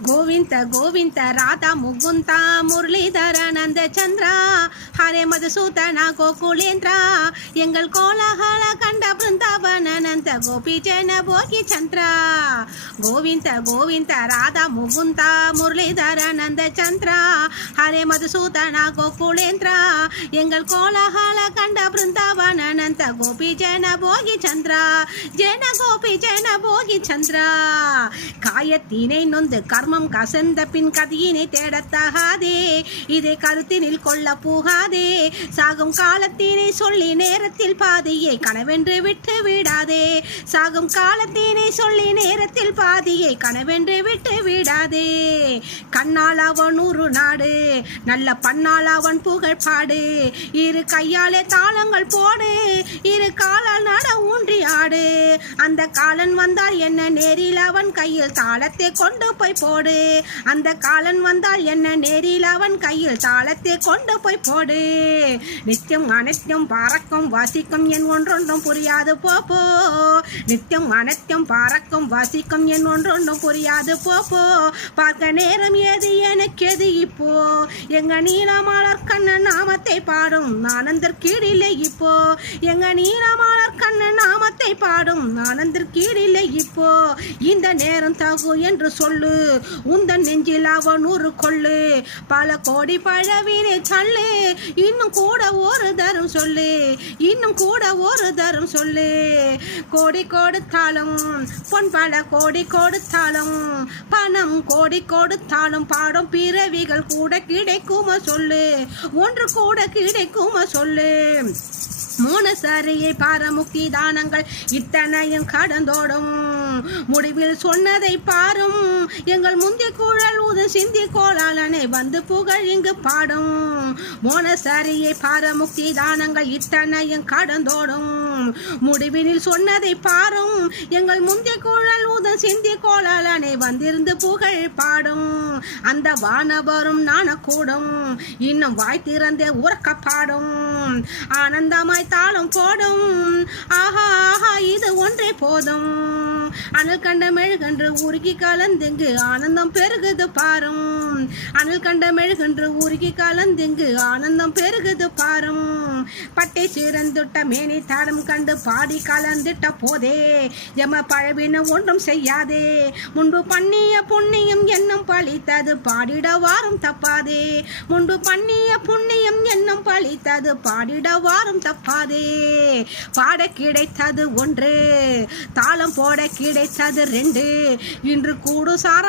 गोविंद गोविंद राधा मुकुंद मुरलीधर नंद चंद्र हरे Madhusudan Gokulendra angle कोलाहल कंड वृंदावन नंद गोपी जन भोगी चंद्र गोविंद गोविंद राधा मुकुंद मुरलीधर नंद चंद्र हरे मधुसूदन गोकुलेंद्र एंगल कोलाहल कंड वृंदावन नंद गोपी जन भोगी चंद्र जन गोपी जन भोगी चंद्र காயத்தினை நொந்து கர்மம் கசந்த பின் கதியினை தேடத்தகாதே இதை கருத்தினில் கொள்ள போகாதே சாகும் காலத்தினை சொல்லி நேரத்தில் பாதியை கனவென்று விட்டு விடாதே சாகும் காலத்தினை சொல்லி நேரத்தில் பாதியை கனவென்று விட்டு விடாதே கண்ணால் அவன் ஒரு நாடு நல்ல பன்னால் அவன் புகழ் பாடு இரு கையாலே தாளங்கள் போடு இரு காலால் நட ஊன்றி ஆடு அந்த காலன் வந்தால் என்ன நேரில் அவன் கையில் தாளத்தை கொண்டு போய் போடு அந்த காலன் வந்தால் என்ன நேரில் அவன் கையில் தாளத்தை கொண்டு போய் போடு நித்தியம் அனைத்தும் பறக்கும் வாசிக்கும் என் ஒன்றொன்றும் புரியாது போ நித்தியம் அனைத்தும் பறக்கும் வாசிக்கும் என் ஒன்றொன்றும் புரியாது போ பார்க்க நேரம் ஏது எனக்கு எது இப்போ எங்க நீலமலர் கண்ணன் நாமத்தை பாடும் ஆனந்தற்கீடில்லை இப்போ எங்க நீலமலர் கண்ணன் நாமத்தை பாடும் ஆனந்தற்கீடில்லை இப்போ இந்த நேரம் தகு என்று சொல்லு உந்தன் நெஞ்சில் அவன் ஒரு கொள்ளு பல கோடி பழவீரை சொல்லு இன்னும் கூட ஒரு தரம் சொல்லு இன்னும் கூட ஒரு தரம் சொல்லு கோடி கொடுத்தாலும் பொன் பல கோடி கொடுத்தாலும் பணம் கோடி கொடுத்தாலும் பாடும் பிறவிகள் கூட கிடைக்குமா சொல்லு ஒன்று கூட கிடைக்குமா சொல்லு மோனசரியை பாரமுக்தி தானங்கள் இத்தனையும் கடந்தோடும் முடிவில் சொன்னதை பாரும் எங்கள் முந்தி குழல் ஊது சிந்தி கோலாலனை வந்து புகழ் இங்கு பாடும் மோனசரியை பாரமுக்தி தானங்கள் இத்தனையும் கடந்தோடும் முடிவினில் சொன்னதை பாரும் எங்கள் முந்தி குழல் ஊது சிந்தி கோலாலனை வந்திருந்து புகழ் பாடும் அந்த வானவரும் நாணக்கூடும் இன்னும் வாய் திறந்தே உறக்க பாடும் ஆனந்தமாய் தாளம் போடும் ஆஹா ஆஹா இது ஒன்றே போதும் அனல் கண்ட மெழுகன்று உருகி கலந்தெங்கு ஆனந்தம் பெருகுது பாரும் அனல் கண்ட மெழுகன்று உருகி கலந்தெங்கு ஆனந்தம் பெருகுது பாரும் பட்டை சிறந்துட்ட மேனி தாடம் கண்டு பாடி கலந்துட்ட போதே எம பழவின ஒன்றும் செய்யாதே முன்பு பண்ணிய புண்ணியம் என்னும் பழித்தது பாடிட வாரும் தப்பாதே முன்பு பண்ணிய புண்ணியம் என்னும் பழித்தது பாடிட வாரும் தப்பாதே பாட கிடைத்தது ஒன்று தாளம் போட கிடைத்தது ரெண்டு இன்று கூடு சாரா